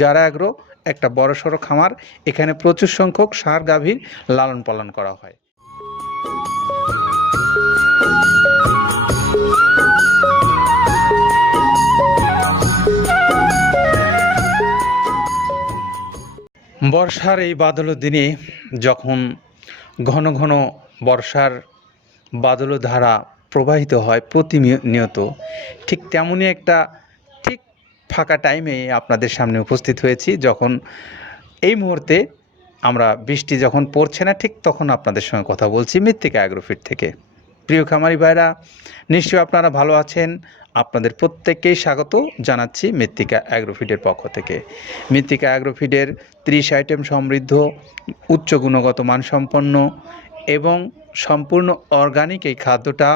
যারা আগ্রো একটা বড়সড় খামার, এখানে প্রচুর সংখ্যক ষাঁড় গাভীর লালন পালন করা হয়। বর্ষার এই বাদল দিনে যখন ঘন ঘন বর্ষার বাদল ধারা প্রবাহিত হয় প্রতিনিয়ত, ঠিক তেমনই একটা ফাঁকা টাইমে আপনাদের সামনে উপস্থিত হয়েছি। যখন এই মুহূর্তে আমরা বৃষ্টি যখন পড়ছে না, ঠিক তখন আপনাদের সঙ্গে কথা বলছি মৃত্তিকা অ্যাগ্রোফিট থেকে। প্রিয় খামারি ভাইরা, নিশ্চয়ই আপনারা ভালো আছেন। আপনাদের প্রত্যেককেই স্বাগত জানাচ্ছি মৃত্তিকা অ্যাগ্রোফিডের পক্ষ থেকে। মৃত্তিকা অ্যাগ্রোফিডের ত্রিশ আইটেম সমৃদ্ধ, উচ্চ গুণগত মানসম্পন্ন এবং সম্পূর্ণ অর্গানিক এই খাদ্যটা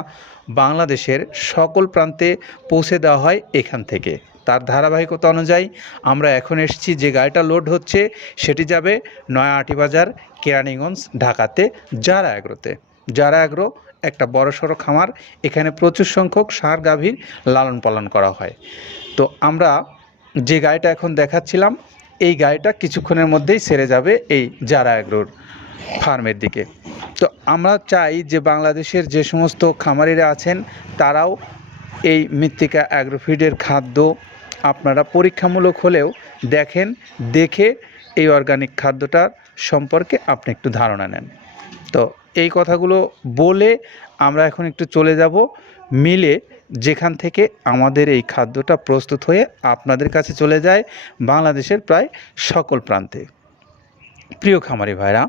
বাংলাদেশের সকল প্রান্তে পৌঁছে দেওয়া হয় এখান থেকে। তার ধারাবাহিকতা অনুযায়ী আমরা এখন এসেছি যে গাড়িটা লোড হচ্ছে, সেটি যাবে নয়া আটিবাজার কেরানীগঞ্জ, ঢাকাতে যারা অ্যাগ্রোতে যারা অ্যাগ্রো একটা বড়সড় খামার, এখানে প্রচুর সংখ্যক ষাঁড় গাভীর লালন পালন করা হয়। তো আমরা যে গাড়িটা এখন দেখাচ্ছিলাম, এই গাড়িটা কিছুক্ষণের মধ্যেই সেরে যাবে এই যারা অ্যাগ্রোর ফার্মের দিকে। তো আমরা চাই যে বাংলাদেশের যে সমস্ত খামারিরা আছেন, তারাও এই মৃত্তিকা অ্যাগ্রোফিডের খাদ্য আপনারা পরীক্ষামূলক হলেও দেখেন, দেখে এই অর্গানিক খাদ্যটার সম্পর্কে আপনি একটু ধারণা নেন। তো এই কথাগুলো বলে আমরা এখন একটু চলে যাব, মিলে যেখান থেকে আমাদের এই খাদ্যটা প্রস্তুত হয়ে আপনাদের কাছে চলে যায় বাংলাদেশের প্রায় সকল প্রান্তে। প্রিয় খামারি ভাইরা,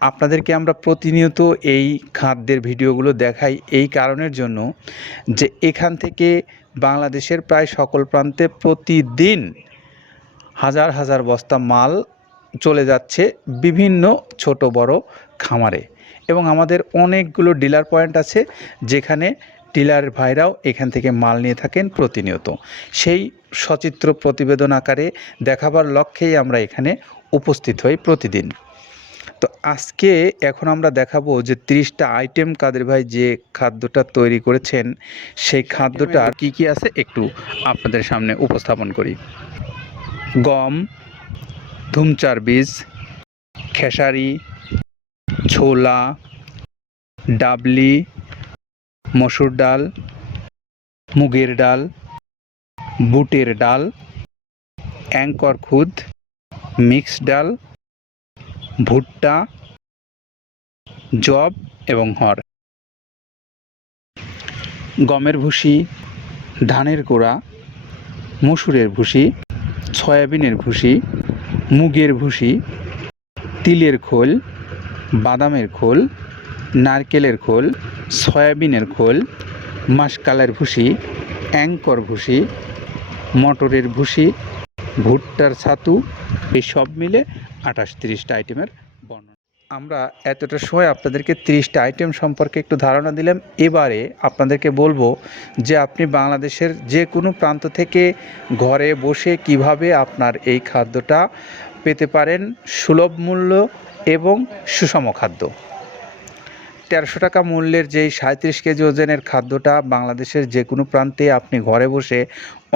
আপনাদেরকে আমরা প্রতিনিয়ত এই খাদ্যের ভিডিওগুলো দেখাই এই কারণের জন্য যে এখান থেকে বাংলাদেশের প্রায় সকল প্রান্তে প্রতিদিন হাজার হাজার বস্তা মাল চলে যাচ্ছে বিভিন্ন ছোট বড় খামারে। এবং আমাদের অনেকগুলো ডিলার পয়েন্ট আছে যেখানে ডিলার ভাইরাও এখান থেকে মাল নিয়ে থাকেন প্রতিনিয়ত। সেই সচিত্র প্রতিবেদন আকারে দেখাবার লক্ষ্যেই আমরা এখানে উপস্থিত হই প্রতিদিন। তো আজকে এখন আমরা দেখাবো যে তিরিশটা আইটেম কাদের ভাই যে খাদ্যটা তৈরি করেছেন সেই খাদ্যটা কি কি আছে একটু আপনাদের সামনে উপস্থাপন করি। গম ধুমচার বীজ খেসারি ছোলা ডাবলি মসুর ডাল মুগের ডাল বুটের ডাল অ্যাঙ্কর খুদ মিক্স ডাল ভুট্টা জব এবং হর। গমের ভুসি, ধানের গোড়া, মসুরের ভুসি, সয়াবিনের ভুসি, মুগের ভুসি, তিলের খোল, বাদামের খোল, নারকেলের খোল, সয়াবিনের খোল মাসকালের ভুসি অ্যাঙ্কর ভুসি, মটরের ভুসি ভুট্টার ছাতু, এই সব মিলে আঠাশ তিরিশটা আইটেমের বর্ণনা। আমরা এতটা সময় আপনাদেরকে তিরিশটা আইটেম সম্পর্কে একটু ধারণা দিলাম। এবারে আপনাদেরকে বলব যে আপনি বাংলাদেশের যে কোনো প্রান্ত থেকে ঘরে বসে কীভাবে আপনার এই খাদ্যটা পেতে পারেন, সুলভ মূল্য এবং সুষম খাদ্য। তেরোশো টাকা মূল্যের যেই সাঁত্রিশ কেজি ওজনের খাদ্যটা বাংলাদেশের যে কোনো প্রান্তে আপনি ঘরে বসে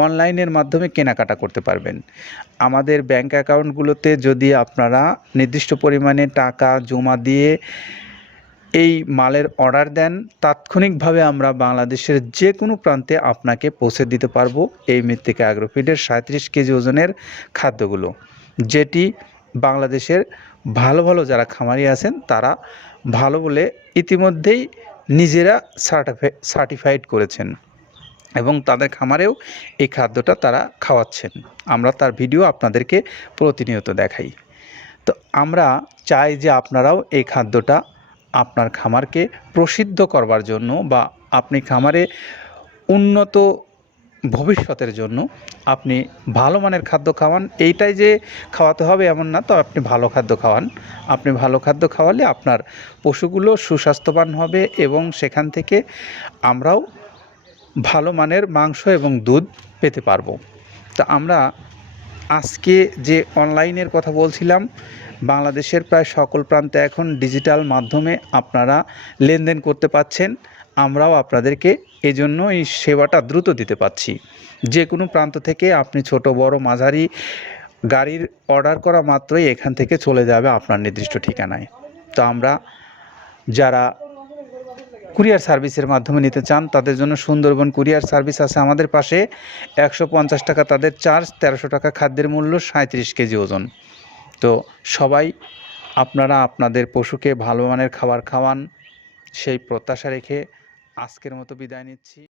অনলাইনের মাধ্যমে কেনাকাটা করতে পারবেন। আমাদের ব্যাংক অ্যাকাউন্টগুলোতে যদি আপনারা নির্দিষ্ট পরিমাণে টাকা জমা দিয়ে এই মালের অর্ডার দেন, তাৎক্ষণিকভাবে আমরা বাংলাদেশের যে কোনো প্রান্তে আপনাকে পৌঁছে দিতে পারব এই মৃত্তিকা অ্যাগ্রোফিডের সাঁত্রিশ কেজি ওজনের খাদ্যগুলো, যেটি বাংলাদেশের ভালো ভালো যারা খামারি আছেন, তারা ভালো বলে ইতিমধ্যেই নিজেরা সার্টিফাই সার্টিফাইড করেছেন এবং তাদের খামারেও এই খাদ্যটা তারা খাওয়াচ্ছেন। আমরা তার ভিডিও আপনাদেরকে প্রতিনিয়ত দেখাই। তো আমরা চাই যে আপনারাও এই খাদ্যটা আপনার খামারকে প্রসিদ্ধ করবার জন্য বা আপনি খামারে উন্নত ভবিষ্যতের জন্য আপনি ভালো মানের খাদ্য খাওয়ান। এইটাই যে খাওয়াতে হবে এমন না, তো আপনি ভালো খাদ্য খাওয়ান। আপনি ভালো খাদ্য খাওয়ালে আপনার পশুগুলো সুস্বাস্থ্যবান হবে এবং সেখান থেকে আমরাও ভালো মানের মাংস এবং দুধ পেতে পারব। তা আমরা আজকে যে অনলাইনের কথা বলছিলাম, বাংলাদেশের প্রায় সকল প্রান্তে এখন ডিজিটাল মাধ্যমে আপনারা লেনদেন করতে পাচ্ছেন। আমরাও আপনাদেরকে এজন্য এই সেবাটা দ্রুত দিতে পাচ্ছি। যে কোনো প্রান্ত থেকে আপনি ছোট, বড়, মাঝারি গাড়ির অর্ডার করা মাত্রই এখান থেকে চলে যাবে আপনার নির্দিষ্ট ঠিকানায়। তো আমরা যারা কুরিয়ার সার্ভিসের মাধ্যমে নিতে চান, তাদের জন্য সুন্দরবন কুরিয়ার সার্ভিস আছে আমাদের পাশে। একশো পঞ্চাশ টাকা তাদের চার্জ, তেরোশো টাকা খাদ্যের মূল্য সাঁত্রিশ কেজি ওজন। তো সবাই, আপনারা আপনাদের পশুকে ভালো মানের খাবার খাওয়ান, সেই প্রত্যাশা রেখে আজকের মতো বিদায় নিচ্ছি।